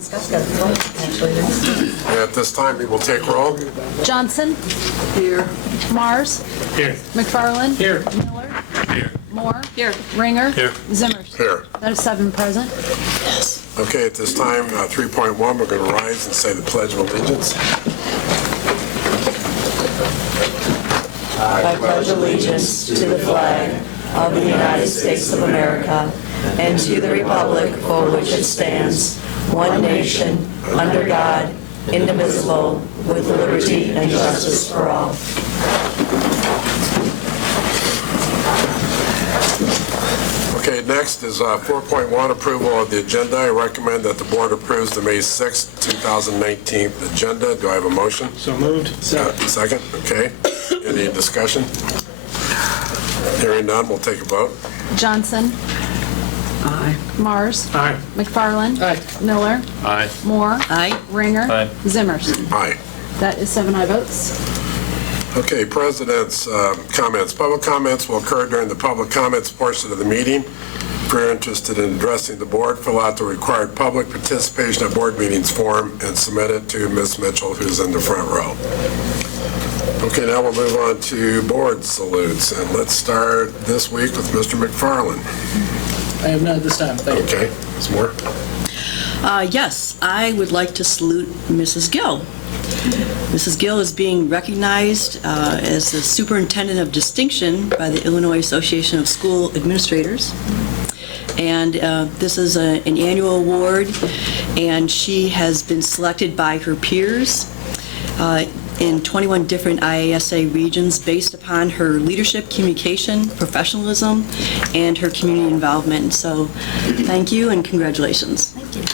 Scott's got a flight, actually. And at this time, we will take roll. Johnson. Here. Mars. Here. McFarland. Here. Miller. Here. Moore. Here. Ringer. Here. Zimmers. Here. That is 7 present. Okay, at this time, 3.1, we're going to rise and say the Pledge of Allegiance. I pledge allegiance to the flag of the United States of America and to the republic for which it stands, one nation, under God, indivisible, with liberty and justice for all. Okay, next is 4.1, approval of the agenda. I recommend that the board approves the May 6, 2019 agenda. Do I have a motion? So moved. Second, okay. Any discussion? Hearing none, we'll take a vote. Johnson. Aye. Mars. Aye. McFarland. Aye. Miller. Aye. Moore. Aye. Ringer. Aye. Zimmers. Aye. That is 7 aye votes. Okay, President's comments. Public comments will occur during the public comments portion of the meeting. If you're interested in addressing the board, fill out the required public participation at board meetings form and submit it to Ms. Mitchell, who's in the front row. Okay, now we'll move on to board salutes, and let's start this week with Mr. McFarland. I have none at this time. Thank you. Okay, Ms. Moore? Yes, I would like to salute Mrs. Gill. Mrs. Gill is being recognized as the Superintendent of Distinction by the Illinois Association of School Administrators. And this is an annual award, and she has been selected by her peers in 21 different IASA regions based upon her leadership, communication, professionalism, and her community involvement. So thank you and congratulations. Thank you.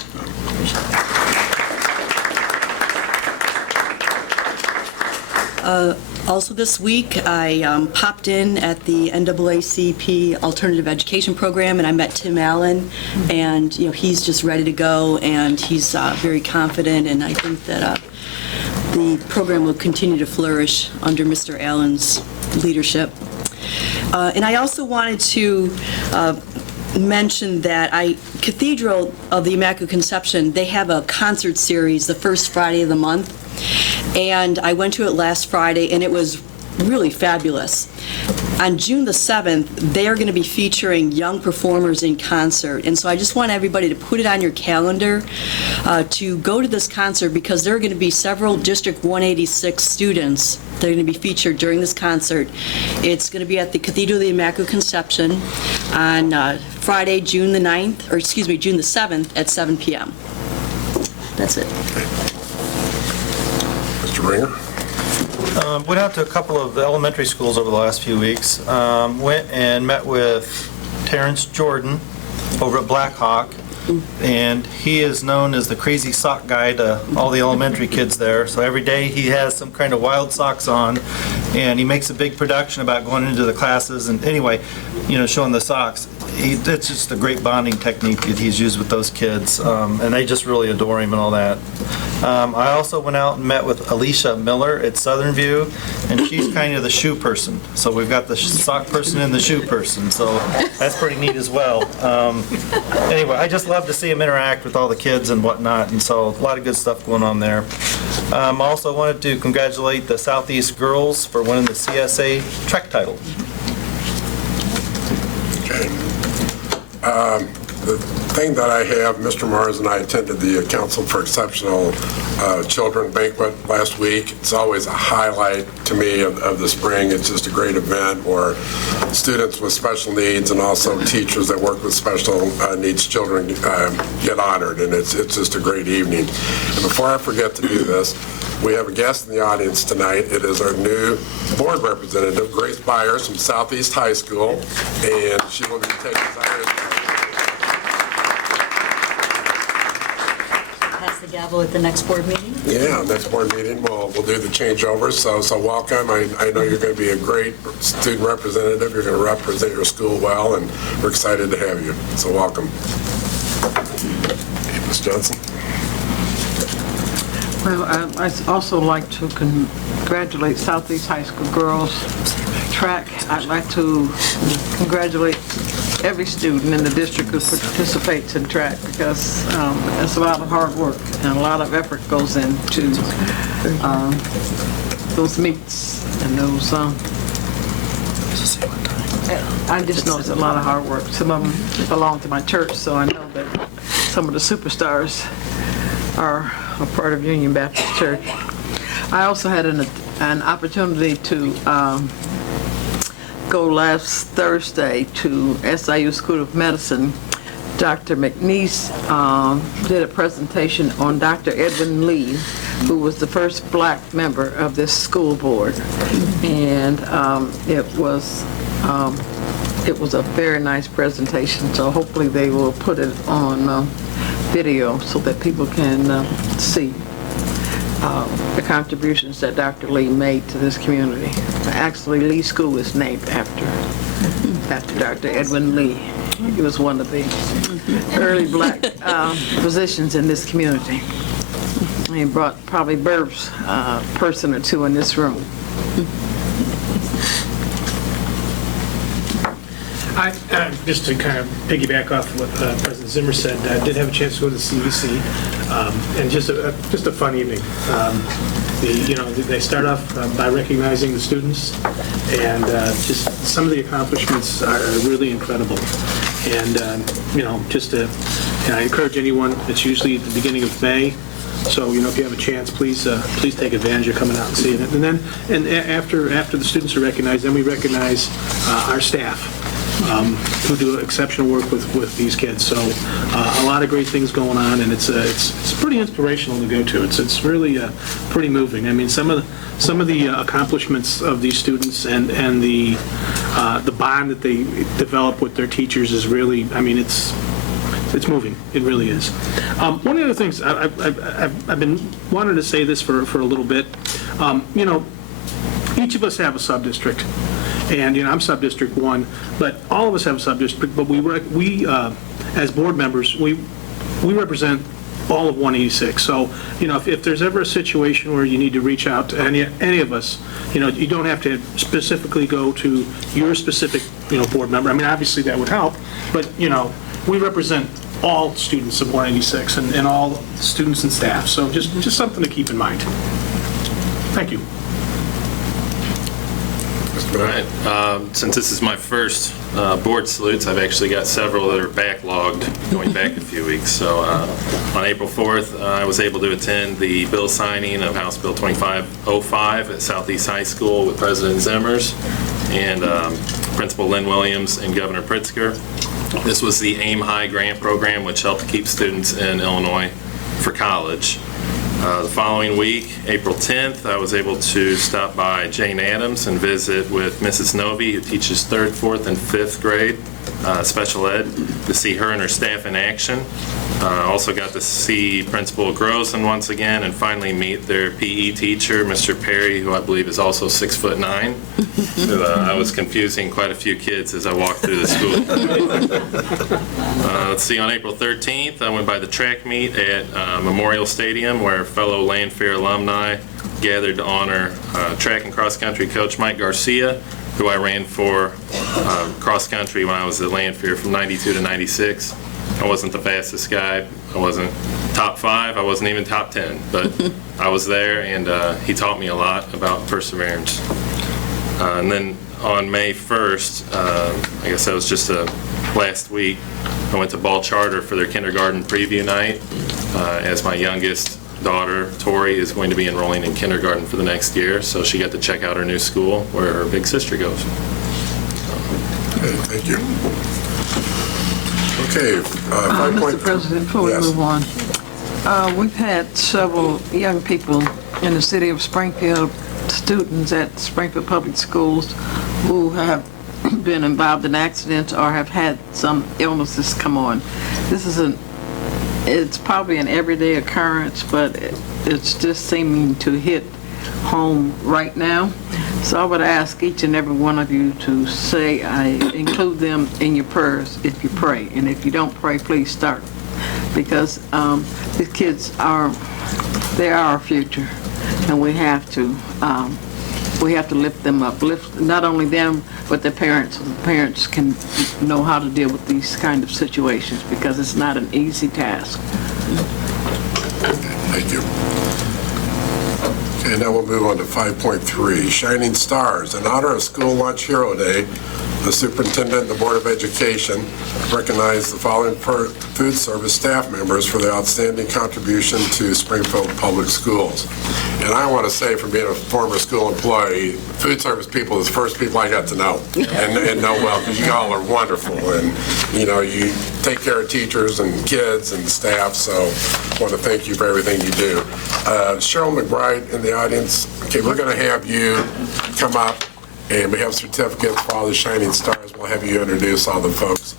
Also this week, I popped in at the NAACP Alternative Education Program, and I met Tim Allen, and he's just ready to go, and he's very confident, and I think that the program will continue to flourish under Mr. Allen's leadership. And I also wanted to mention that Cathedral of the Immaculate Conception, they have a concert series the first Friday of the month, and I went to it last Friday, and it was really fabulous. On June the 7th, they are going to be featuring young performers in concert, and so I just want everybody to put it on your calendar to go to this concert, because there are going to be several District 186 students that are going to be featured during this concert. It's going to be at the Cathedral of the Immaculate Conception on Friday, June the 7th at 7 p.m. That's it. Mr. Ringer? Went out to a couple of the elementary schools over the last few weeks. Went and met with Terrence Jordan over at Black Hawk, and he is known as the crazy sock guy to all the elementary kids there. So every day he has some kind of wild socks on, and he makes a big production about going into the classes and anyway, showing the socks. It's just a great bonding technique that he's used with those kids, and they just really adore him and all that. I also went out and met with Alicia Miller at Southern View, and she's kind of the shoe person. So we've got the sock person and the shoe person, so that's pretty neat as well. Anyway, I just love to see him interact with all the kids and whatnot, and so a lot of good stuff going on there. I also wanted to congratulate the Southeast girls for winning the CSA Trek title. Okay. The thing that I have, Mr. Mars and I attended the Council for Exceptional Children banquet last week. It's always a highlight to me of the spring. It's just a great event where students with special needs and also teachers that work with special needs children get honored, and it's just a great evening. And before I forget to do this, we have a guest in the audience tonight. It is our new board representative, Grace Byers from Southeast High School, and she will be taking us out. Pass the gavel at the next board meeting. Yeah, next board meeting, we'll do the changeover. So welcome. I know you're going to be a great student representative. You're going to represent your school well, and we're excited to have you. So welcome. Ms. Johnson. Well, I'd also like to congratulate Southeast High School girls track. I'd like to congratulate every student in the district who participates in track, because it's a lot of hard work and a lot of effort goes into those meets and those. I just know it's a lot of hard work. Some of them belong to my church, so I know that some of the superstars are a part of Union Baptist Church. I also had an opportunity to go last Thursday to SIU School of Medicine. Dr. McNeese did a presentation on Dr. Edwin Lee, who was the first black member of this school board. And it was a very nice presentation, so hopefully they will put it on video so that people can see the contributions that Dr. Lee made to this community. Actually, Lee School is named after Dr. Edwin Lee. He was one of the early black physicians in this community. He brought probably Burb's person or two in this room. Just to kind of piggyback off what President Zimmer said, I did have a chance to go to the CBC, and just a fun evening. They start off by recognizing the students, and just some of the accomplishments are really incredible. And I encourage anyone. It's usually at the beginning of May. So, if you have a chance, please take advantage of coming out and seeing it. And after the students are recognized, then we recognize our staff, who do exceptional work with these kids. So a lot of great things going on, and it's pretty inspirational to go to. It's really pretty moving. I mean, some of the accomplishments of these students and the bond that they develop with their teachers is really, I mean, it's moving. It really is. One of the things I've been wanting to say this for a little bit. Each of us have a sub-district. And, I'm sub-district 1, but all of us have a sub-district, but we as board members, we represent all of 186. So, if there's ever a situation where you need to reach out to any of us, you don't have to specifically go to your specific, board member. I mean, obviously that would help, but, we represent all students of 186 and all students and staff. So just something to keep in mind. Thank you. All right. Since this is my first board salutes, I've actually got several that are backlogged going back a few weeks. So on April 4th, I was able to attend the bill signing of House Bill 2505 at Southeast High School with President Zimmers and Principal Lynn Williams and Governor Pritzker. This was the AIM High grant program, which helped keep students in Illinois for college. The following week, April 10th, I was able to stop by Jane Addams and visit with Mrs. Novy, who teaches 3rd, 4th, and 5th grade special ed, to see her and her staff in action. Also got to see Principal Grossen once again and finally meet their PE teacher, Mr. Perry, who I believe is also 6'9". So, I was confusing quite a few kids as I walked through the school. Let's see, on April 13th, I went by the track meet at Memorial Stadium where fellow Landfair alumni gathered to honor track and cross country coach Mike Garcia, who I ran for cross country when I was at Landfair from 92 to 96. I wasn't the fastest guy. I wasn't top 5. I wasn't even top 10. But I was there, and he taught me a lot about perseverance. And then on May 1st, I guess that was just last week, I went to Ball Charter for their kindergarten preview night, as my youngest daughter, Tori, is going to be enrolling in kindergarten for the next year, so she got to check out her new school where her big sister goes. Okay, thank you. Okay, Mr. President, before we move on, we've had several young people in the city of Springfield, students at Springfield Public Schools, who have been involved in accidents or have had some illnesses come on. It's probably an everyday occurrence, but it's just seeming to hit home right now. So I would ask each and every one of you to say, include them in your prayers if you pray. And if you don't pray, please start. Because these kids they are our future. And we have to we have to lift them up, lift not only them, but their parents. Parents can know how to deal with these kind of situations because it's not an easy task. Thank you. Okay, now we'll move on to 5.3, Shining Stars. In honor of School Lunch Hero Day, the superintendent and the Board of Education recognize the following food service staff members for their outstanding contribution to Springfield Public Schools. And I want to say, from being a former school employee, food service people is the first people I got to know and know well, because you all are wonderful. And, you know, you take care of teachers and kids and staff, so I want to thank you for everything you do. Cheryl McBride in the audience. Okay, we're going to have you come up, and we have certificates for all the Shining Stars. We'll have you introduce all the folks.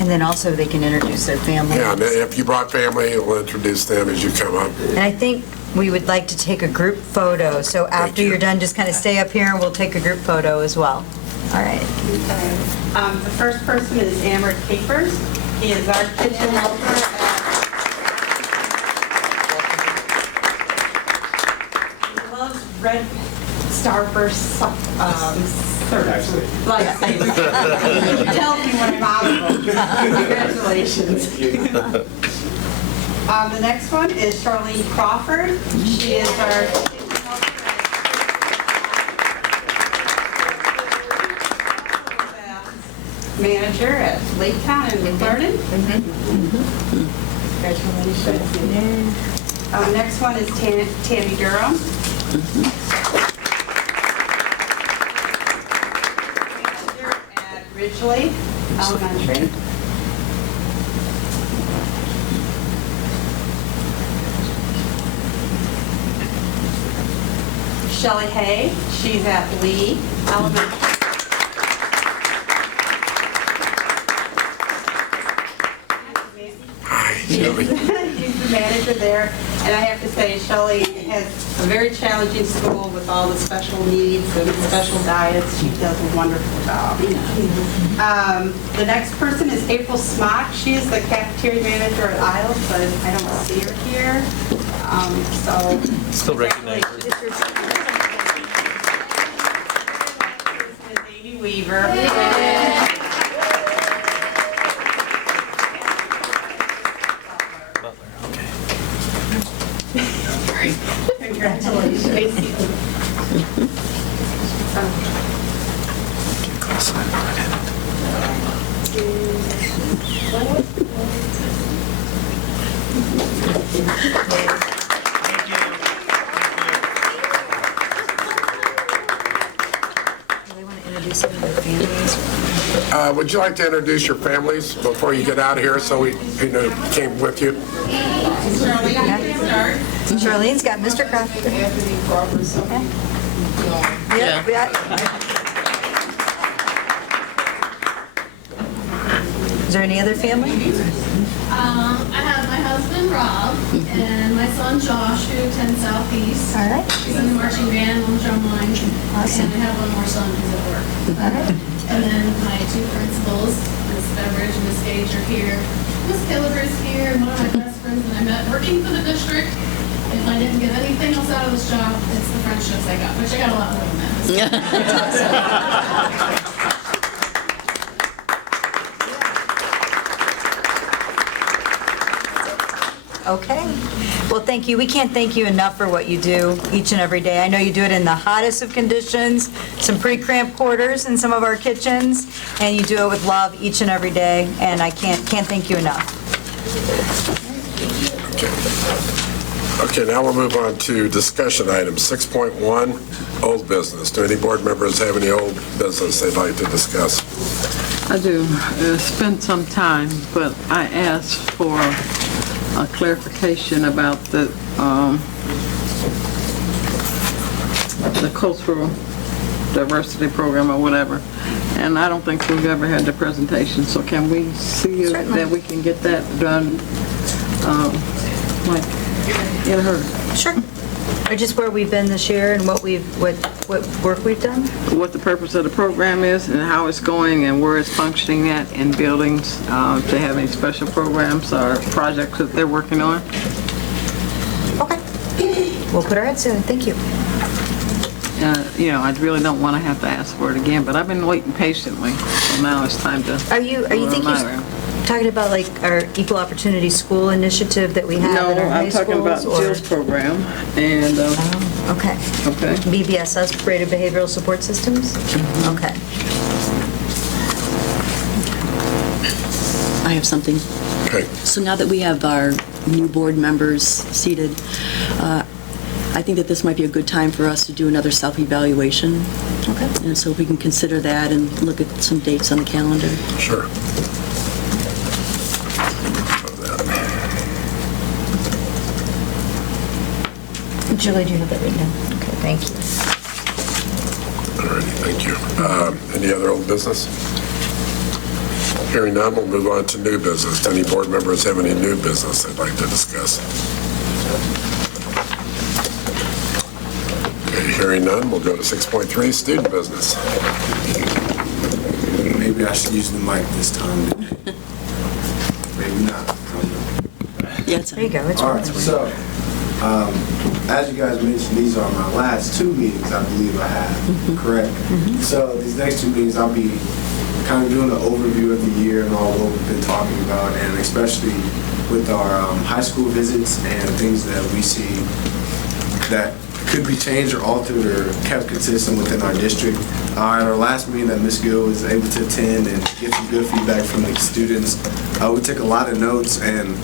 And then also they can introduce their families. Yeah, and if you brought family, we'll introduce them as you come up. And I think we would like to take a group photo. So after you. you're done, just kind of stay up here and we'll take a group photo as well. All right. The first person is Amber Capers. He is our kitchen helper. He loves Red Starburst lifesaver. You can tell me when I'm out of them. Congratulations. The next one is Charlene Crawford. She is our kitchen helper. Manager at Lake Town in McClernand. Congratulations. Next one is Tammy Durham. Manager at Ridgely Elementary. Shelley Hay, she's at Lee Elementary. He's the manager there, and I have to say, Shelley has a very challenging school with all the special needs and special diets. She does a wonderful job. The next person is April Smock. She is the cafeteria manager at Isles, but I don't see her here. Still recognize her. Is Amy Weaver. Congratulations. They want to introduce some of their families. Would you like to introduce your families before you get out of here, so we came with you? Charlene's got Mr. Crawford. Yeah. Is there any other family? I have my husband, Rob, and my son, Josh, who attends Southeast. All right. He's in the marching band, on the drum line. Awesome. And I have one more son who's at work. All right. And then my two principals, Miss Beveridge and Miss Gage, are here. Miss Killeber's here, and one of my best friends that I met working for the district. If I didn't get anything else out of this job, it's the friendships I got, which I got a lot more than that. Okay. Well, thank you. We can't thank you enough for what you do each and every day. I know you do it in the hottest of conditions, some pretty cramped quarters in some of our kitchens, and you do it with love each and every day, and I can't thank you enough. Okay, now we'll move on to discussion items. 6.1, old business. Do any board members have any old business they'd like to discuss? I do. Spent some time, but I asked for a clarification about the cultural diversity program or whatever, and I don't think we've ever had the presentation, so can we see Certainly. that we can get that done, like, in her, Sure. Or just where we've been this year and what work we've done? what the purpose of the program is and how it's going and where it's functioning at in buildings, if they have any special programs or projects that they're working on. Okay. We'll put our heads in. Thank you. I really don't want to have to ask for it again, but I've been waiting patiently, so now it's time to. Are you thinking, talking about like our Equal Opportunity School initiative that we have No, in our high I'm schools? talking about or- Jill's program, and, Oh, okay. okay. BBSS, Creative Behavioral Support Systems? Okay. I have something. Okay. So now that we have our new board members seated, I think that this might be a good time for us to do another self-evaluation. Okay. And so if we can consider that and look at some dates on the calendar. Sure. Julie, do you have that written down? Okay, thank you. All righty, thank you. Any other old business? Hearing none, we'll move on to new business. Do any board members have any new business they'd like to discuss? Okay, hearing none, we'll go to 6.3, student business. Maybe I should use the mic this time. Maybe not. Yeah, it's There you go. It's All right, it's- so, as you guys mentioned, these are my last 2 meetings I believe I have, correct? So these next 2 meetings, I'll be kind of doing an overview of the year and all what we've been talking about, and especially with our high school visits and things that we see that could be changed or altered or kept consistent within our district. At our last meeting that Ms. Gill was able to attend and get some good feedback from the students, we took a lot of notes, and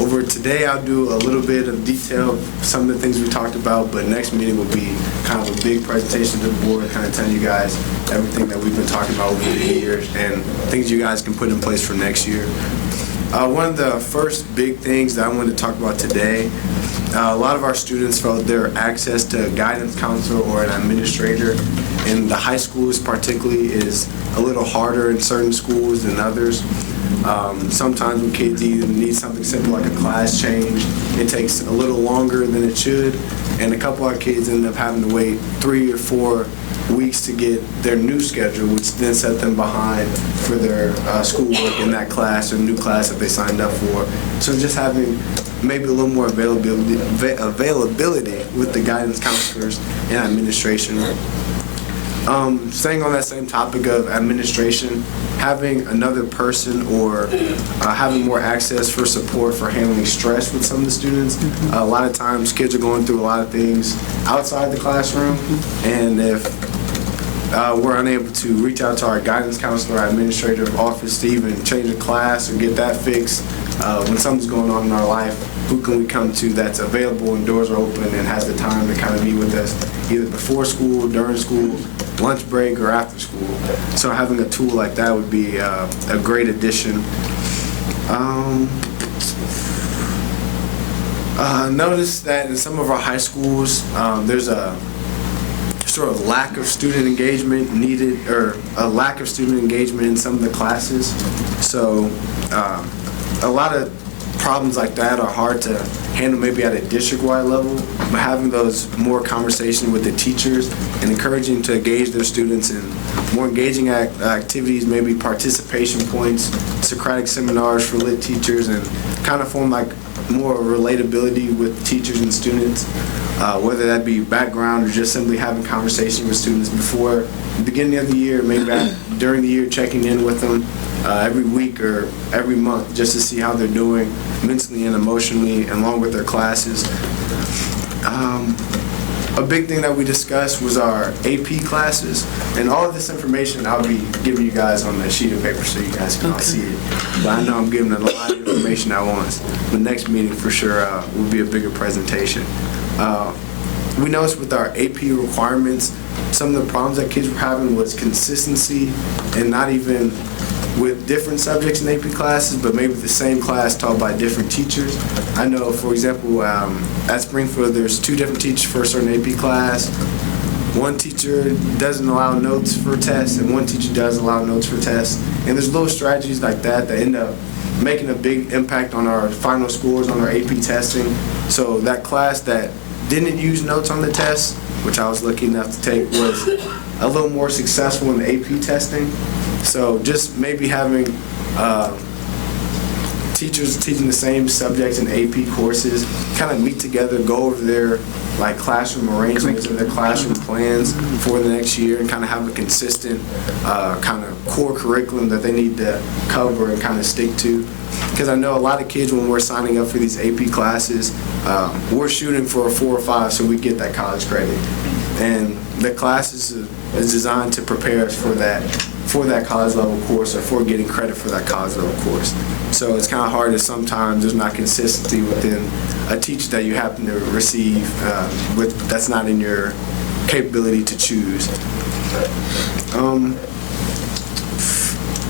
over today I'll do a little bit of detail of some of the things we talked about, but next meeting will be kind of a big presentation to the board, kind of telling you guys everything that we've been talking about over the years and things you guys can put in place for next year. One of the first big things that I wanted to talk about today, a lot of our students felt their access to a guidance counselor or an administrator in the high schools particularly is a little harder in certain schools than others. Sometimes when kids either need something simple like a class change, it takes a little longer than it should, and a couple of our kids end up having to wait 3 or 4 weeks to get their new schedule, which then set them behind for their schoolwork in that class or new class that they signed up for. So just having maybe a little more availability with the guidance counselors and administration. Staying on that same topic of administration, having another person or having more access for support for handling stress with some of the students. A lot of times kids are going through a lot of things outside the classroom, and if we're unable to reach out to our guidance counselor, our administrative office to even change a class or get that fixed, when something's going on in our life, who can we come to that's available and doors are open and has the time to kind of meet with us either before school, during school, lunch break, or after school. So having a tool like that would be a great addition. Notice that in some of our high schools, there's a sort of lack of student engagement needed, or a lack of student engagement in some of the classes. So a lot of problems like that are hard to handle maybe at a district-wide level, but having those more conversations with the teachers and encouraging to engage their students in more engaging activities, maybe participation points, Socratic seminars for lit teachers, and kind of form like more relatability with teachers and students, whether that be background or just simply having conversation with students before the beginning of the year, maybe during the year, checking in with them every week or every month just to see how they're doing mentally and emotionally along with their classes. A big thing that we discussed was our AP classes, and all of this information I'll be giving you guys on the sheet of paper so you guys can all see it. But I know I'm giving a lot of information at once. The next meeting for sure will be a bigger presentation. We noticed with our AP requirements, some of the problems that kids were having was consistency, and not even with different subjects in AP classes, but maybe the same class taught by different teachers. I know, for example, at Springfield, there's 2 different teachers for a certain AP class. One teacher doesn't allow notes for tests, and one teacher does allow notes for tests. And there's little strategies like that that end up making a big impact on our final scores on our AP testing. So that class that didn't use notes on the test, which I was lucky enough to take, was a little more successful in the AP testing. So just maybe having teachers teaching the same subjects in AP courses kind of meet together, go over their like classroom arrangements and their classroom plans for the next year, and kind of have a consistent kind of core curriculum that they need to cover and kind of stick to. Because I know a lot of kids, when we're signing up for these AP classes, we're shooting for a 4 or 5 so we get that college credit. And the class is designed to prepare us for that college level course, or for getting credit for that college level course. So it's kind of hard that sometimes there's not consistency within a teacher that you happen to receive that's not in your capability to choose.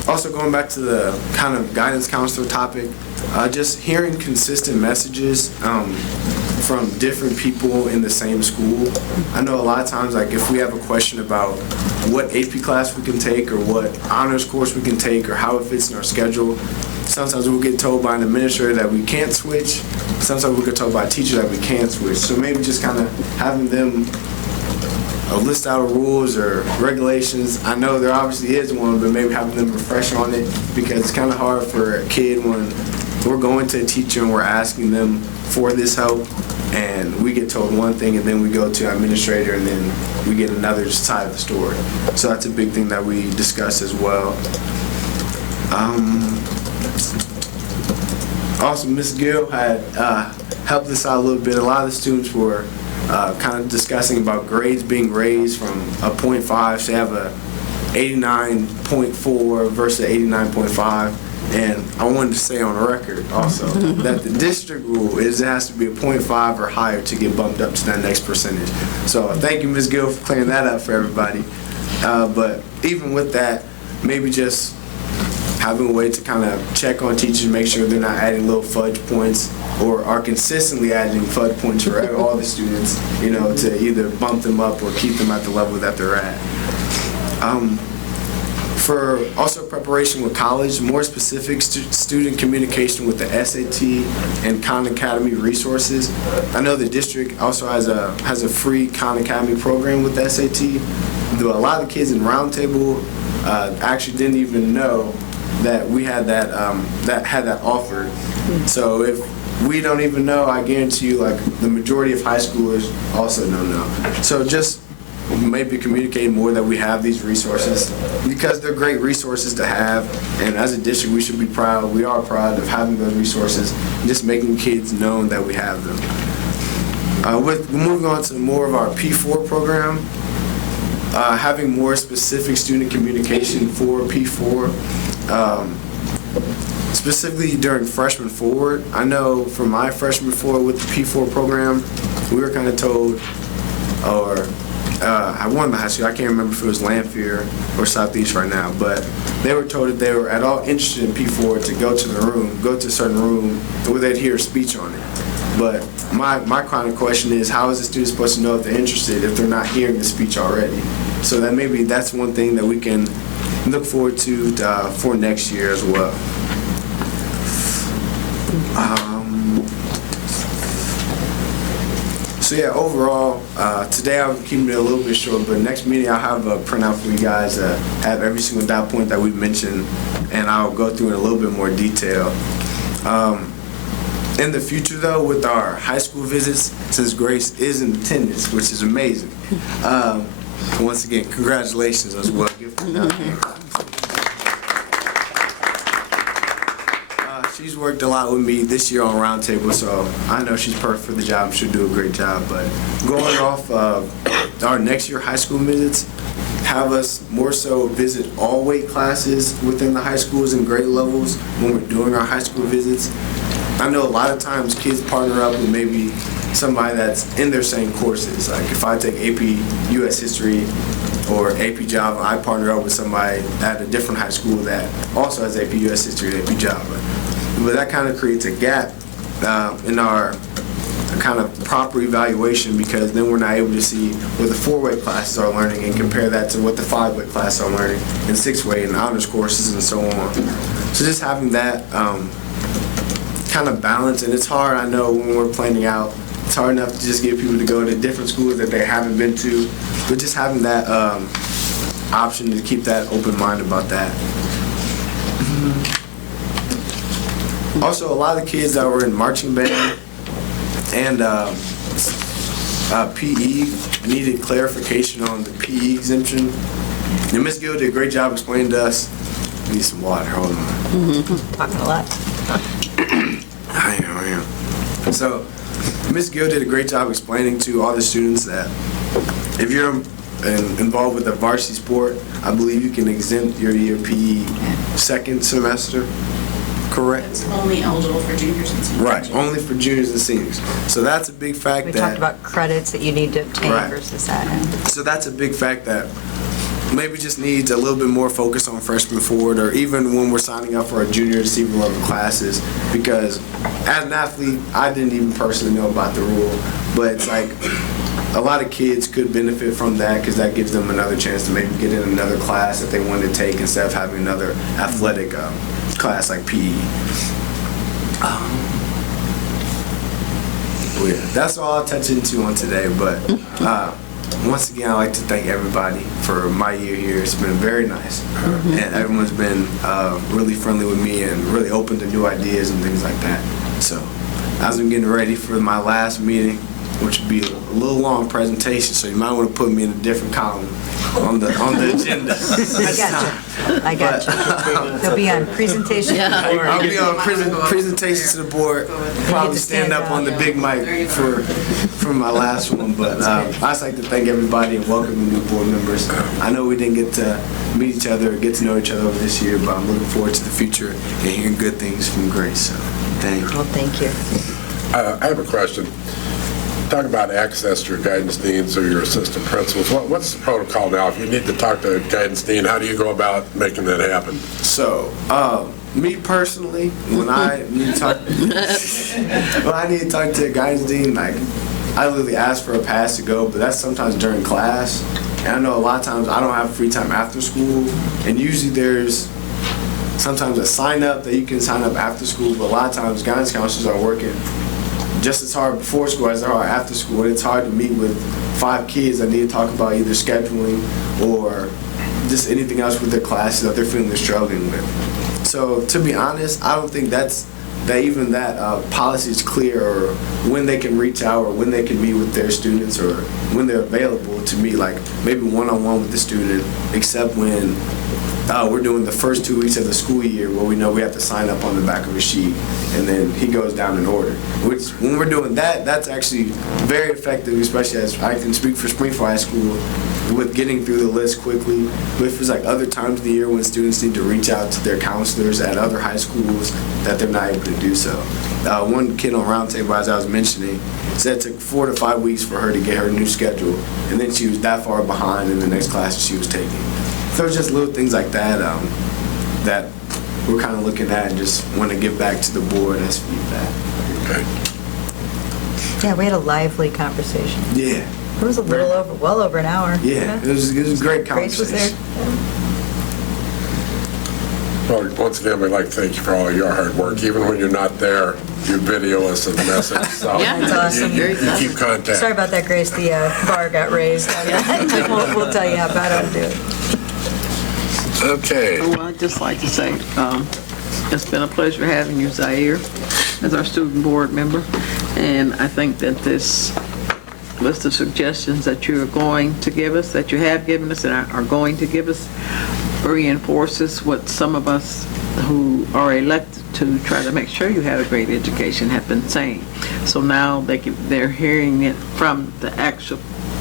Also, going back to the kind of guidance counselor topic, just hearing consistent messages from different people in the same school. I know a lot of times, like if we have a question about what AP class we can take, or what honors course we can take, or how it fits in our schedule, sometimes we'll get told by an administrator that we can't switch. Sometimes we'll get told by a teacher that we can't switch. So maybe just kind of having them list out rules or regulations. I know there obviously is one, but maybe having them refresh on it, because it's kind of hard for a kid when we're going to a teacher and we're asking them for this help, and we get told one thing, and then we go to our administrator, and then we get another side of the story. So that's a big thing that we discuss as well. Also, Ms. Gill had helped us out a little bit. A lot of the students were kind of discussing about grades being raised from a 0.5, so they have a 89.4 versus 89.5. And I wanted to say on record also that the district rule is it has to be a 0.5 or higher to get bumped up to that next percentage. So thank you, Ms. Gill, for clearing that up for everybody. But even with that, maybe just having a way to kind of check on teachers, make sure they're not adding little fudge points, or are consistently adding fudge points for all the students, you know, to either bump them up or keep them at the level that they're at. For also preparation with college, more specific student communication with the SAT and Khan Academy resources. I know the district also has a free Khan Academy program with the SAT. Though a lot of the kids in Roundtable actually didn't even know that we had that offered. So if we don't even know, I guarantee you, like the majority of high schoolers also don't know. So just maybe communicate more that we have these resources, because they're great resources to have, and as a district we should be proud. We are proud of having those resources, just making kids know that we have them. With moving on to more of our P4 program, having more specific student communication for P4, specifically during freshman forward. I know for my freshman forward with the P4 program, we were kind of told, or I won the high school. I can't remember if it was Lanphier or Southeast right now, but they were told that they were at all interested in P4 to go to a certain room where they'd hear a speech on it. But my kind of question is, how is the student supposed to know if they're interested if they're not hearing the speech already? So that maybe that's one thing that we can look forward to for next year as well. So yeah, overall, today I'm keeping it a little bit short, but next meeting I'll have a printout for you guys, have every single dot point that we've mentioned, and I'll go through in a little bit more detail. In the future though, with our high school visits, since Grace is in attendance, which is amazing, once again, congratulations as well. She's worked a lot with me this year on Roundtable, so I know she's perfect for the job. She'll do a great job. But going off our next year high school visits, have us more so visit all weight classes within the high schools and grade levels when we're doing our high school visits. I know a lot of times kids partner up with maybe somebody that's in their same courses. Like if I take AP US History or AP Java, I partner up with somebody at a different high school that also has AP US History and AP Java. But that kind of creates a gap in our kind of proper evaluation, because then we're not able to see what the 4-weight classes are learning and compare that to what the 5-weight classes are learning, and 6-weight and honors courses and so on. So just having that kind of balance, and it's hard, I know, when we're planning out, it's hard enough to just get people to go to different schools that they haven't been to, but just having that option to keep that open mind about that. Also, a lot of kids that were in marching band and PE needed clarification on the PE exemption. And Ms. Gill did a great job explaining to us. I need some water, hold on. Talking a lot. I am. So, Ms. Gill did a great job explaining to all the students that if you're involved with a varsity sport, I believe you can exempt your year PE second semester, correct? It's only eligible for juniors and seniors. Right, only for juniors and seniors. So that's a big fact We that... talked about credits that you need to obtain Right. versus that. So that's a big fact that maybe just needs a little bit more focus on freshman forward, or even when we're signing up for our junior receiver level classes, because as an athlete, I didn't even personally know about the rule, but it's like a lot of kids could benefit from that because that gives them another chance to maybe get in another class that they want to take instead of having another athletic class like PE. Well, yeah, that's all I'll touch into on today, but once again, I'd like to thank everybody for my year here. It's been very nice. And everyone's been really friendly with me and really open to new ideas and things like that. So, as I'm getting ready for my last meeting, which would be a little long presentation, so you might want to put me in a different column on the agenda. I got you. They'll be on presentation. I'll be on presentation to the board, probably stand up on the big mic for my last one, but I'd just like to thank everybody and welcome the new board members. I know we didn't get to meet each other or get to know each other over this year, but I'm looking forward to the future and hearing good things from Grace, so thank you. Well, thank you. I have a question. Talk about access to your guidance deans or your assistant principals. What's the protocol now? If you need to talk to a guidance dean, how do you go about making that happen? So, me personally, when I need to talk, to a guidance dean, like, I literally ask for a pass to go, but that's sometimes during class. And I know a lot of times I don't have free time after school, and usually there's sometimes a sign up that you can sign up after school, but a lot of times guidance counselors are working just as hard before school as they are after school, and it's hard to meet with 5 kids that need to talk about either scheduling or just anything else with their classes that they're feeling they're struggling with. So to be honest, I don't think that policy is clear, or when they can reach out or when they can meet with their students or when they're available to meet, like maybe one-on-one with the student, except when we're doing the first 2 weeks of the school year where we know we have to sign up on the back of a sheet, and then he goes down in order. Which, when we're doing that, that's actually very effective, especially as I can speak for Springfield High School, with getting through the list quickly. But if there's like other times of the year when students need to reach out to their counselors at other high schools, that they're not able to do so. One kid on Roundtable, as I was mentioning, said it took 4 to 5 weeks for her to get her new schedule, and then she was that far behind in the next class that she was taking. So it's just little things like that that we're kind of looking at and just want to give back to the board as feedback. Okay. Yeah, we had a lively conversation. Yeah. It was well over an hour. Yeah, it was a great Grace was there. conversation. Well, once again, we'd like to thank you for all your hard work. Even when you're not there, you video us a message. So That's awesome. You keep contact. Sorry about that, Grace. The bar got raised. We'll tell you how bad I'll do it. Okay. Well, I'd just like to say, it's been a pleasure having you, Zaire, as our student board member. And I think that this list of suggestions that you are going to give us, that you have given us and are going to give us, reinforces what some of us who are elected to try to make sure you have a great education have been saying. So now they're hearing it from the actual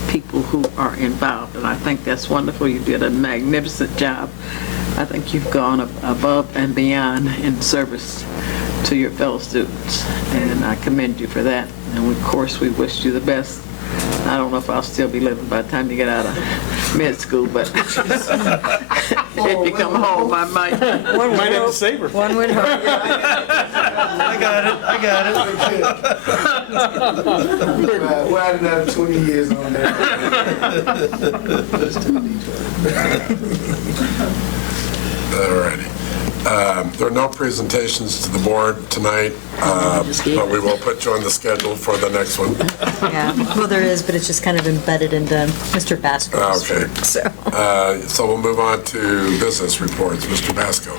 people who are involved, and I think that's wonderful. You did a magnificent job. I think you've gone above and beyond in service to your fellow students, and I commend you for that. And of course, we wish you the best. I don't know if I'll still be living by the time you get out of med school, but if you come home, I might. Might have to save her. One would hope. I got it. We'll add another 20 years on there. All righty. There are no presentations to the board tonight, but we will put you on the schedule for the next one. Yeah, well, there is, but it's just kind of embedded into Mr. Basco's. Okay. So we'll move on to business reports. Mr. Basco.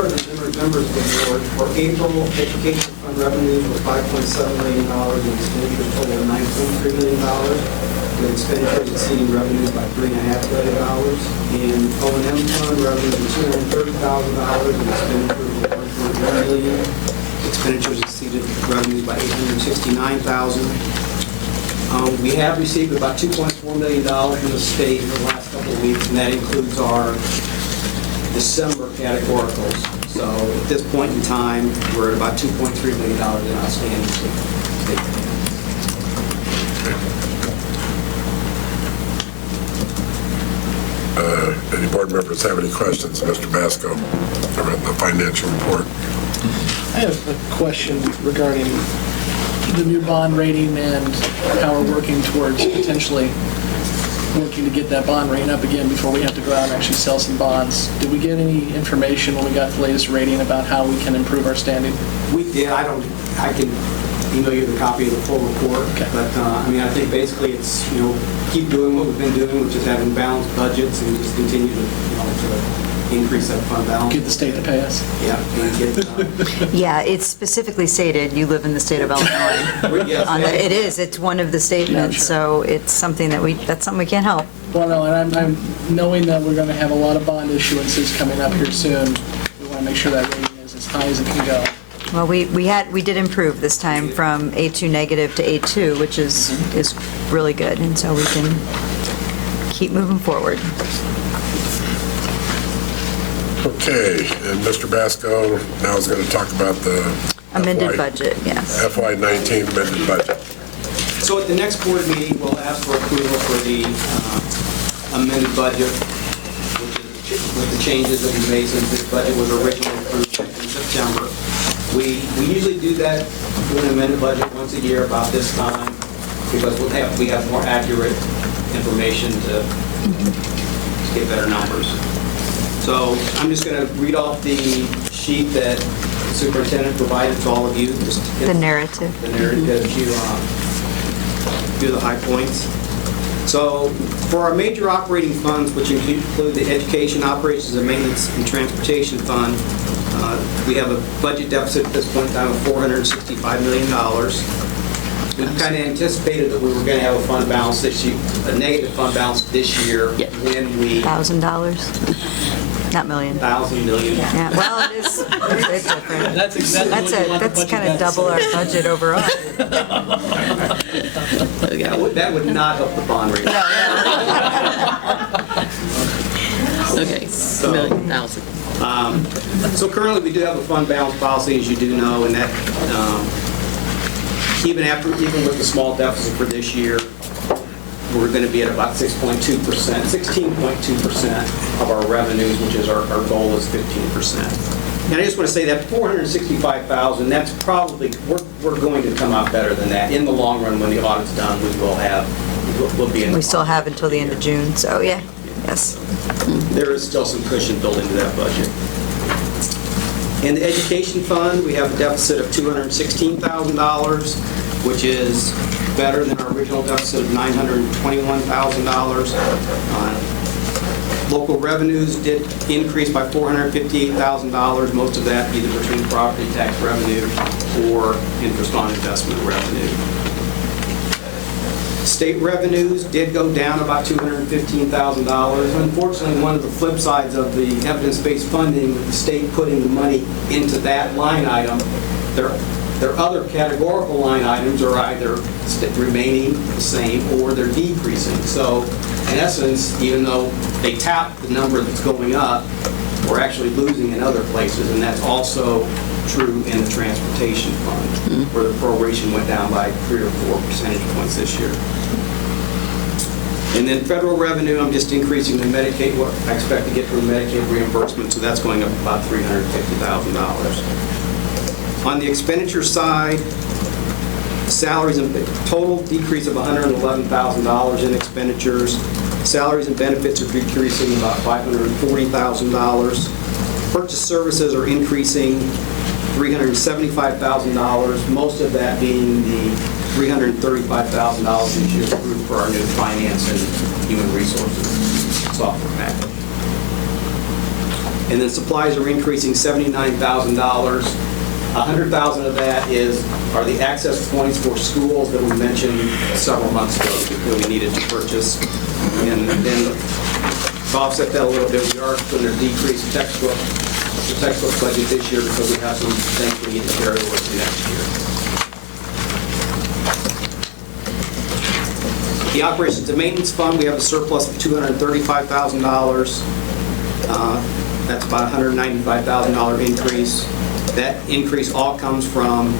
President Zimmer, members of the board, for April, education fund revenues were $5.7 million and expenditures total $9.3 million, with expenditures exceeding revenues by $3.5 million. In O&M fund, revenues were $230,000 and expenditures were $1.1 million. Expenditures exceeded revenues by $869,000. We have received about $2.4 million from the state in the last couple of weeks, and that includes our December categoricals. So at this point in time, we're at about $2.3 million in outstanding state payments. Any board members have any questions, Mr. Basco, about the financial report? I have a question regarding the new bond rating and how we're working towards potentially working to get that bond rating up again before we have to go out and actually sell some bonds. Did we get any information when we got the latest rating about how we can improve our standing? We did. I can email you the copy of the full report. Okay. But I mean, I think basically it's, keep doing what we've been doing, which is having balanced budgets and just continue to, to increase that fund balance. Get the state to pay us? Yeah. And get, Yeah, it's specifically stated, you live in the state of Illinois. yes, It is, it's one of the statements, sure. so it's something that's something we can't help. Well, no, and I'm knowing that we're going to have a lot of bond issuances coming up here soon. We want to make sure that rating is as high as it can go. Well, we did improve this time from A2 negative to A2, which is really good, and so we can keep moving forward. Okay, and Mr. Basco now is going to talk about the Amended budget, yes. FY19 amended budget. So at the next board meeting, we'll ask for approval for the amended budget, which is with the changes that we made since this budget was originally approved back in September. We usually do that, do an amended budget once a year about this time, because we have more accurate information to get better numbers. So I'm just going to read off the sheet that the superintendent provided to all of you. Just The narrative. The narrative to do the high points. So for our major operating funds, which include the education, operations, and maintenance and transportation fund, we have a budget deficit at this point in time of $465 million. We kind of anticipated that we were going to have a fund balance this year, a negative fund balance this year when we... $1,000, not million. $1,000 million. Yeah, well, it is a bit different. That's exactly what you want the That's budget kind of double our budget overall. That would not help the bond rate. Okay, $1,000,000. So currently, we do have a fund balance policy, as you do know, and that even with the small deficit for this year, we're going to be at about 16.2% of our revenues, which is our goal is 15%. And I just want to say that $465,000, that's probably, we're going to come out better than that. In the long run, when the audit's done, we'll be in. We still have until the end of June, so yeah, yes. There is still some cushion built into that budget. In the education fund, we have a deficit of $216,000, which is better than our original deficit of $921,000. Local revenues did increase by $458,000, most of that either between property tax revenue or interest on investment revenue. State revenues did go down about $215,000. Unfortunately, one of the flip sides of the evidence-based funding, with the state putting the money into that line item, their other categorical line items are either remaining the same or they're decreasing. So in essence, even though they tap the number that's going up, we're actually losing in other places, and that's also true in the transportation fund, where the proration went down by 3 or 4 percentage points this year. And then federal revenue, I'm just increasing the Medicaid, what I expect to get from the Medicaid reimbursement, so that's going up about $350,000. On the expenditure side, salaries and total decrease of $111,000 in expenditures. Salaries and benefits are decreasing about $540,000. Purchase services are increasing $375,000, most of that being the $335,000 this year approved for our new finance and human resources software package. And then supplies are increasing $79,000. $100,000 of that are the access points for schools that we mentioned several months ago that we needed to purchase. And then to offset that a little bit, we are going to decrease the textbook budget this year because we have some things we need to carry over to next year. The operations and maintenance fund, we have a surplus of $235,000. That's about a $195,000 increase. That increase all comes from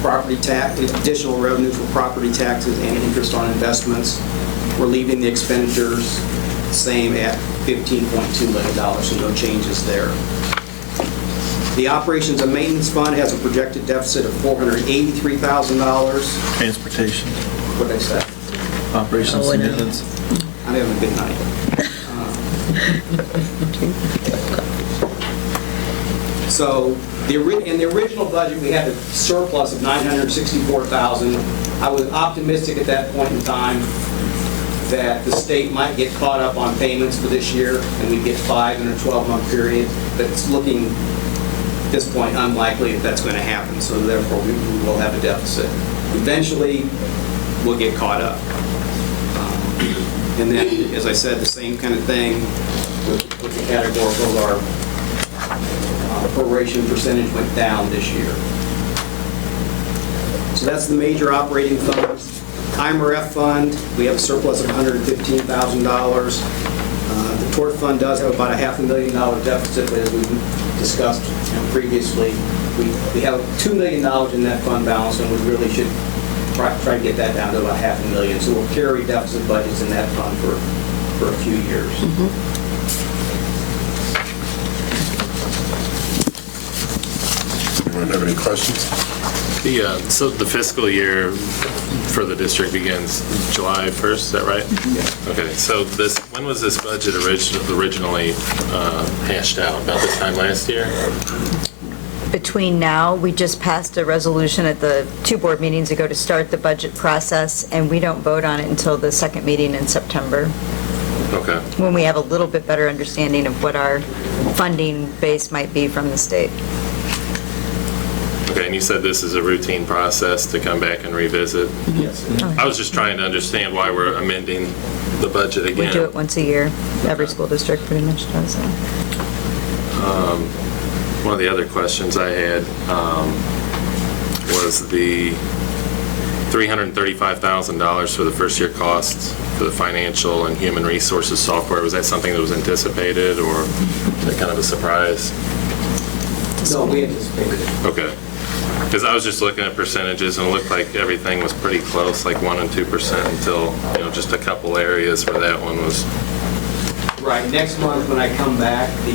property tax, additional revenue for property taxes and interest on investments. We're leaving the expenditures same at $15.2 million, so no changes there. The operations and maintenance fund has a projected deficit of $483,000. Transportation, What did I say? operations and maintenance. I'm having a good night. So in the original budget, we had a surplus of $964,000. I was optimistic at that point in time that the state might get caught up on payments for this year and we'd get 5 in a 12-month period. But it's looking, at this point, unlikely that that's going to happen. So therefore, we will have a deficit. Eventually, we'll get caught up. And then, as I said, the same kind of thing with the categoricals. Our proration percentage went down this year. So that's the major operating funds. IMRF fund, we have a surplus of $115,000. The tort fund does have about a $500,000 deficit, but as we discussed previously, we have $2 million in that fund balance, and we really should try to get that down to about $500,000. So we'll carry deficit budgets in that fund for a few years. Anyone have any questions? So the fiscal year for the district begins July 1st, is that right? Yeah. Okay, so when was this budget originally hashed out? About this time last year? Between now, we just passed a resolution at the 2 board meetings ago to start the budget process, and we don't vote on it until the second meeting in September, Okay. when we have a little bit better understanding of what our funding base might be from the state. Okay, and you said this is a routine process to come back and revisit? Yes. I was just trying to understand why we're amending the budget again. We do it once a year. Every school district pretty much does that. One of the other questions I had was the $335,000 for the first year costs for the financial and human resources software. Was that something that was anticipated, or was that kind of a surprise? No, we anticipated it. Okay. Because I was just looking at percentages and it looked like everything was pretty close, like 1% and 2% until, just a couple areas where that one was. Right, next month when I come back, the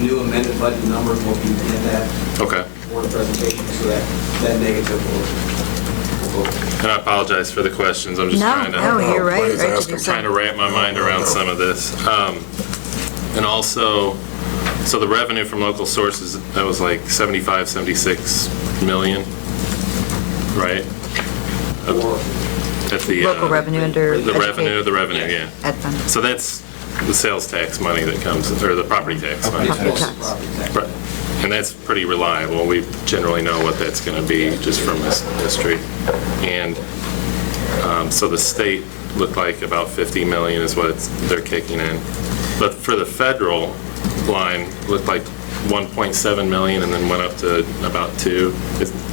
new amended budget numbers will be in that Okay. board presentation, so that negative will. And I apologize for the questions. I'm just trying to. No, you're right. Please ask to do I'm trying to something. wrap my mind around some of this. And also, so the revenue from local sources, that was like 76 million, right? At the Local revenue under the revenue, yeah. Ed fund. So that's the sales tax money that comes, or the property tax money. Property tax. Right. And that's pretty reliable. We generally know what that's going to be just from this history. And so the state looked like about 50 million is what they're kicking in. But for the federal line, looked like 1.7 million and then went up to about 2.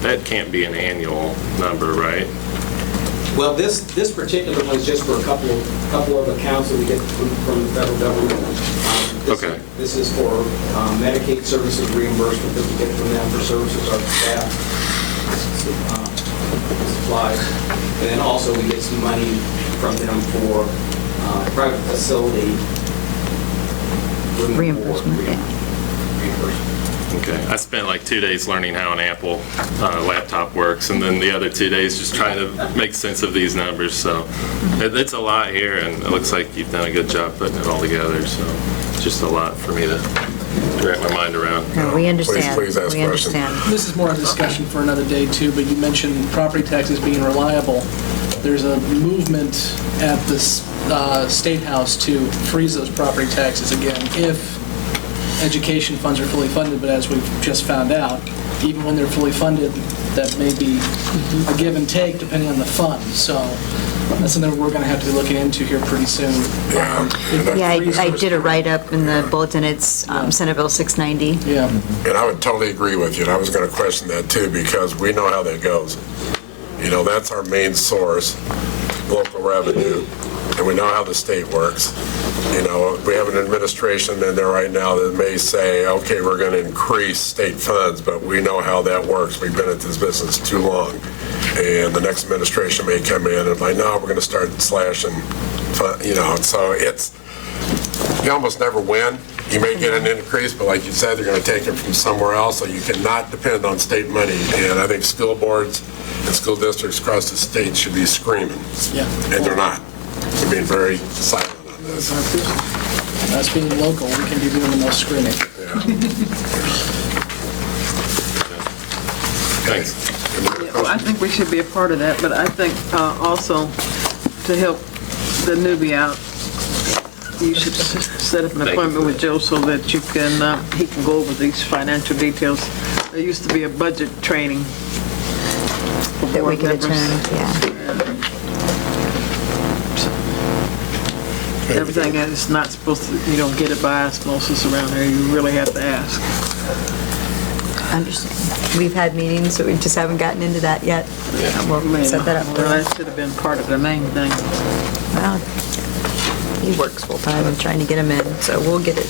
That can't be an annual number, right? Well, this particular one is just for a couple of accounts that we get from the federal government. Okay. This is for Medicaid services reimbursement that we get from them for services our staff, supplies. And then also we get some money from them for private facility Reimbursement, yeah. reimbursement. Okay. I spent like 2 days learning how an Apple laptop works, and then the other 2 days just trying to make sense of these numbers. So it's a lot here, and it looks like you've done a good job putting it all together. So it's just a lot for me to wrap my mind around. No, we understand. Please ask We questions. understand. This is more a discussion for another day too, but you mentioned property taxes being reliable. There's a movement at this State House to freeze those property taxes again if education funds are fully funded, but as we've just found out, even when they're fully funded, that may be a give and take depending on the fund. So that's something we're going to have to be looking into here pretty soon. Yeah, I did a write-up in the bulletin. It's Senate Bill 690. Yeah. And I would totally agree with you, and I was going to question that too, because we know how that goes. You know, that's our main source, local revenue, and we know how the state works. You know, we have an administration in there right now that may say, okay, we're going to increase state funds, but we know how that works. We've been at this business too long. And the next administration may come in and like, no, we're going to start slashing, you know, so you almost never win. You may get an increase, but like you said, they're going to take it from somewhere else, so you cannot depend on state money. And I think school boards and school districts across the state should be screaming. Yeah. And they're not. They're being very silent on this. Us being local, we can be doing the most screaming. Thanks. Well, I think we should be a part of that, but I think also to help the newbie out, you should set up an appointment with Joe so that you can, he can go over these financial details. There used to be a budget training for That we board could members. attend, yeah. Everything is not supposed to, you don't get it by osmosis around here. You really have to ask. Understand. We've had meetings, so we just haven't gotten into that yet. We'll set that up. Well, that should have been part of the main thing. Well, he works full-time and trying to get him in, so we'll get it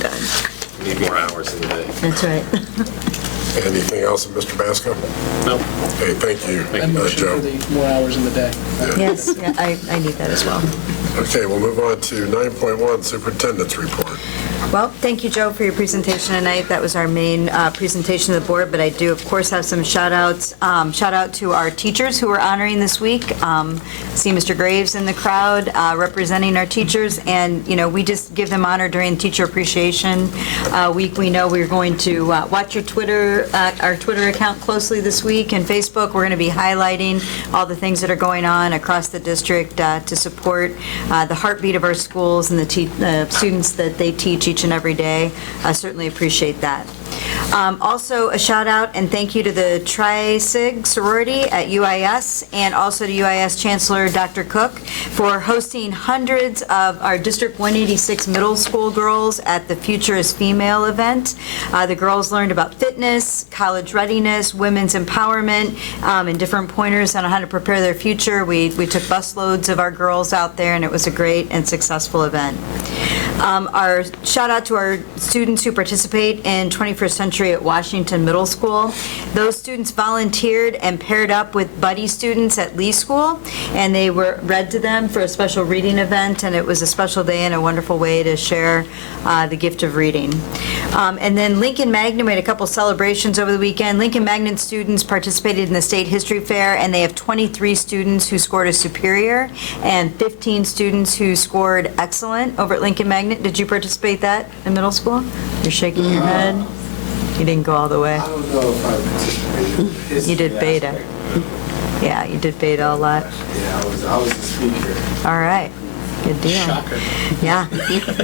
done. Need more hours in the day. That's right. Anything else, Mr. Basco? No. Okay, thank you, I motion Joe. for the more hours in the day. Yes, yeah, I need that as well. Okay, we'll move on to 9.1, Superintendent's Report. Well, thank you, Joe, for your presentation tonight. That was our main presentation of the board, but I do, of course, have some shout-outs. Shout out to our teachers who we're honoring this week. See Mr. Graves in the crowd representing our teachers, and, you know, we just give them honor during Teacher Appreciation Week. We know we're going to watch your our Twitter account closely this week, and Facebook. We're going to be highlighting all the things that are going on across the district to support the heartbeat of our schools and the students that they teach each and every day. I certainly appreciate that. Also, a shout out and thank you to the Tri-Sig sorority at UIS and also to UIS Chancellor Dr. Cook for hosting hundreds of our District 186 middle school girls at the Future is Female event. The girls learned about fitness, college readiness, women's empowerment, and different pointers on how to prepare their future. We took busloads of our girls out there, and it was a great and successful event. Our shout out to our students who participate in 21st Century at Washington Middle School. Those students volunteered and paired up with buddy students at Lee School, and they were read to them for a special reading event, and it was a special day and a wonderful way to share the gift of reading. And then Lincoln Magnet made a couple celebrations over the weekend. Lincoln Magnet students participated in the State History Fair, and they have 23 students who scored a superior and 15 students who scored excellent over at Lincoln Magnet. Did you participate that in middle school? You're shaking your head. You didn't go all the way. I don't know if I participated. You did beta. Yeah, you did beta a lot. Yeah, I was the speaker. All right. Good deal. Shocker. Yeah.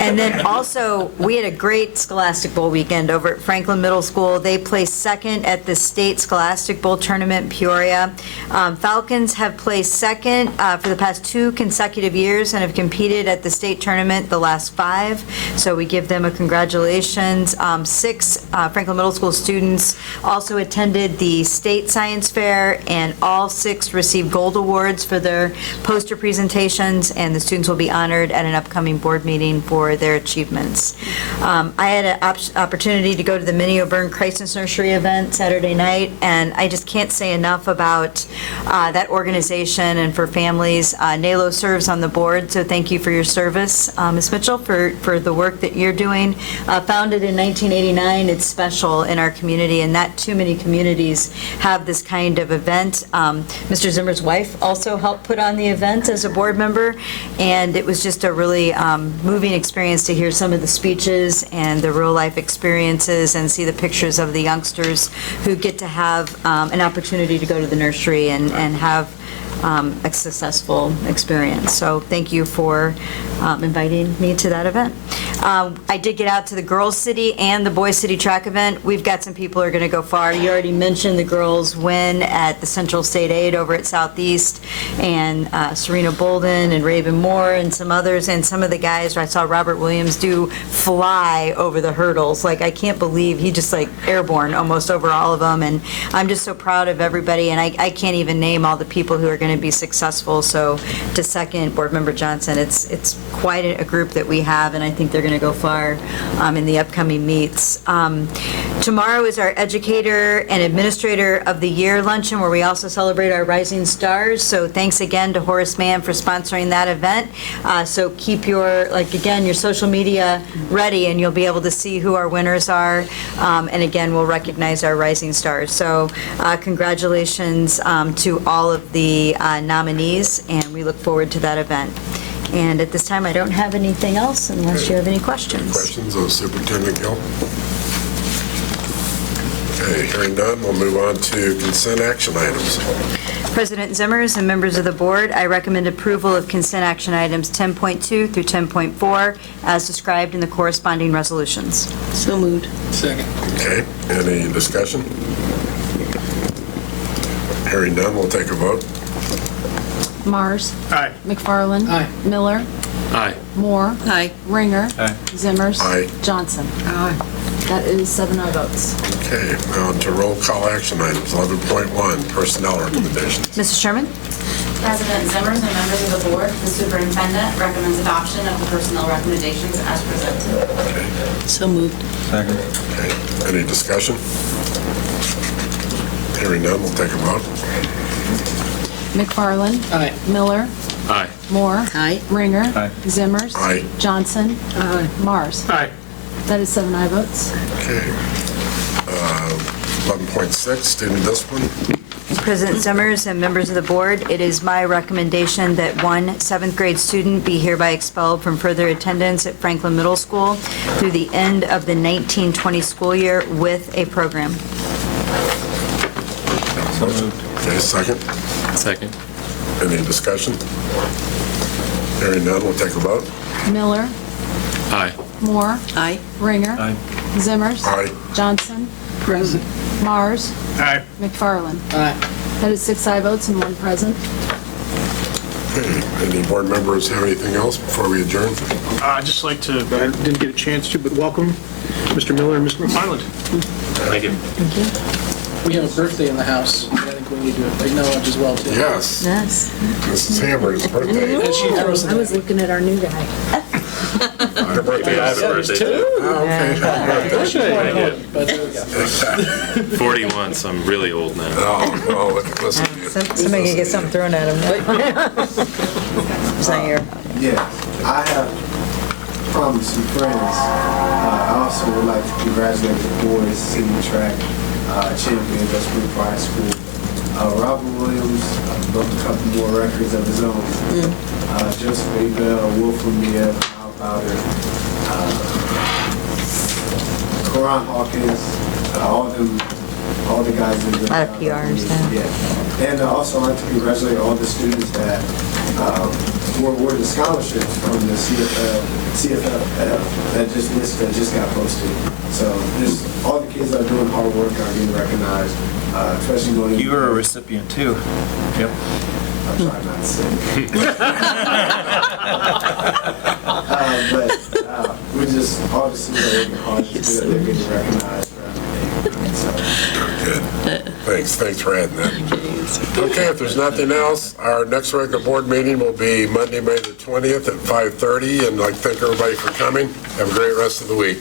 And then also, we had a great Scholastic Bowl weekend over at Franklin Middle School. They placed second at the State Scholastic Bowl Tournament in Peoria. Falcons have placed second for the past 2 consecutive years and have competed at the state tournament the last 5. So we give them a congratulations. 6 Franklin Middle School students also attended the State Science Fair, and all 6 received gold awards for their poster presentations, and the students will be honored at an upcoming board meeting for their achievements. I had an opportunity to go to the Minnie O'Byrne Crisis Nursery event Saturday night, and I just can't say enough about that organization and for families. NALO serves on the board, so thank you for your service, Ms. Mitchell, for the work that you're doing. Founded in 1989, it's special in our community, and not too many communities have this kind of event. Mr. Zimmer's wife also helped put on the event as a board member, and it was just a really moving experience to hear some of the speeches and the real-life experiences and see the pictures of the youngsters who get to have an opportunity to go to the nursery and have a successful experience. So thank you for inviting me to that event. I did get out to the Girls City and the Boys City track event. We've got some people who are going to go far. You already mentioned the girls win at the Central State Aid over at Southeast, and Serena Bolden and Raven Moore and some others, and some of the guys, I saw Robert Williams do fly over the hurdles. Like, I can't believe he just like airborne almost over all of them, and I'm just so proud of everybody, and I can't even name all the people who are going to be successful. So to second Board Member Johnson, it's quite a group that we have, and I think they're going to go far in the upcoming meets. Tomorrow is our Educator and Administrator of the Year luncheon, where we also celebrate our rising stars. So thanks again to Horace Mann for sponsoring that event. So keep your, your social media ready, and you'll be able to see who our winners are. And again, we'll recognize our rising stars. So congratulations to all of the nominees, and we look forward to that event. And at this time, I don't have anything else unless you have any questions. Questions of Superintendent Gill? Okay, hearing none, we'll move on to consent action items. President Zimmers and members of the board, I recommend approval of consent action items 10.2 through 10.4 as described in the corresponding resolutions. So moved. Second. Okay, any discussion? Hearing none, we'll take a vote. Mars. Aye. McFarland. Aye. Miller. Aye. Moore. Aye. Ringer. Aye. Zimmers. Aye. Johnson. Aye. That is 7 aye votes. Okay, now to roll call action items, 11.1, personnel recommendations. Mrs. Sherman? President Zimmers and members of the board, the superintendent recommends adoption of the personnel recommendations as presented. Okay, So moved. Second. okay, any discussion? Hearing none, we'll take a vote. McFarland. Aye. Miller. Aye. Moore. Aye. Ringer. Aye. Zimmers. Aye. Johnson. Mars. Aye. That is 7 aye votes. Okay. 11.6, student discipline. President Zimmers and members of the board, it is my recommendation that one 7th grade student be hereby expelled from further attendance at Franklin Middle School through the end of the 1920 school year with a program. So moved. Okay, second. Second. Any discussion? Hearing none, we'll take a vote. Miller. Aye. Moore. Aye. Ringer. Aye. Zimmers. Aye. Johnson. Present. Mars. Aye. McFarland. Aye. That is 6 aye votes and 1 present. Okay, any board members have anything else before we adjourn? I'd just like to, I didn't get a chance to, but welcome Mr. Miller and Mr. McFarland. Thank you. We have a birthday in the house. I think we need to acknowledge as well, too. Yes, Yes. Mrs. Hammer's birthday. And she throws I was looking at our new guy. Her birthday. Happy birthday. Oh, okay, happy birthday. But there we go. 41, so I'm really old now. Oh, no, listen to you. Somebody can get something thrown at him. It's not your... Yeah, I have promised some friends. I also would like to congratulate the boys, senior track champions at Springfield High School. Robert Williams broke a couple more records of his own. Joseph Abel, Wilfred Mia, Al Bowder, Coron Hawkins, all the guys in the... A lot of PRs, Yeah. And also I'd like to congratulate all the students that were awarded scholarships from the CFF that just got posted. So just all the kids that are doing hard work are getting recognized, especially going... You were a recipient too. Yep. I'll try not to say. But we just, all the students are working hard. It's good that they're getting recognized for everything. So, Good. Thanks for adding that. Okay, if there's nothing else, our next regular board meeting will be Monday, May the 20th at 5:30, and I'd like to thank everybody for coming. Have a great rest of the week.